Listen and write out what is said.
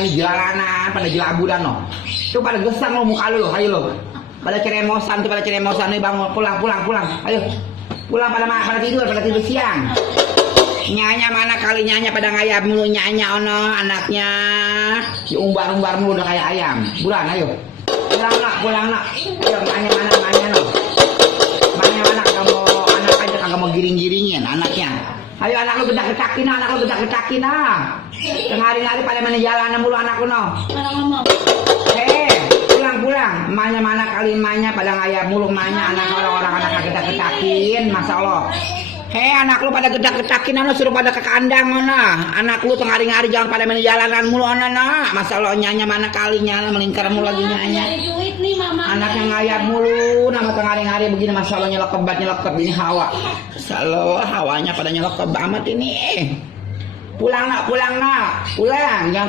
main di jalanan, pada jelaburan no. Tuh pada gesang lo muka lu, ayo lo. Pada ceremosan tuh, pada ceremosan nih bangun, pulang. Ayo. Pulang pada tidur siang. Nyanya mana kali nyanya pada ngayap mulu nyanya ono anaknya. Diumbar-umbar mulu udah kayak ayam. Bulan ayo. Pulang nak. Ayo mana no. Mana kamu anak aja kagak mau giring-giringin anaknya. Ayo anak lu gedak-gedakin Tengah-hari pada mana jalan mulu anak lu no. Mana ngomong? Pulang. Mana kali emaknya pada ngayap mulu emaknya anak orang anak gedak-gedakin, Masya Allah. Anak lu pada gedak-gedakin anu suruh pada ke kandang mana. Anak lu tengah-hari jangan pada main jalanan mulu ana. Masya Allah nyanya mana kalinya melingkar mulu lagi nyanya. Duit nih mama. Anak yang ngayap mulu nama tengah-hari begini Masya Allah nyelekep ini hawa. Masya Allah hawanya pada nyelekep amat ini. Pulang nak. Jangan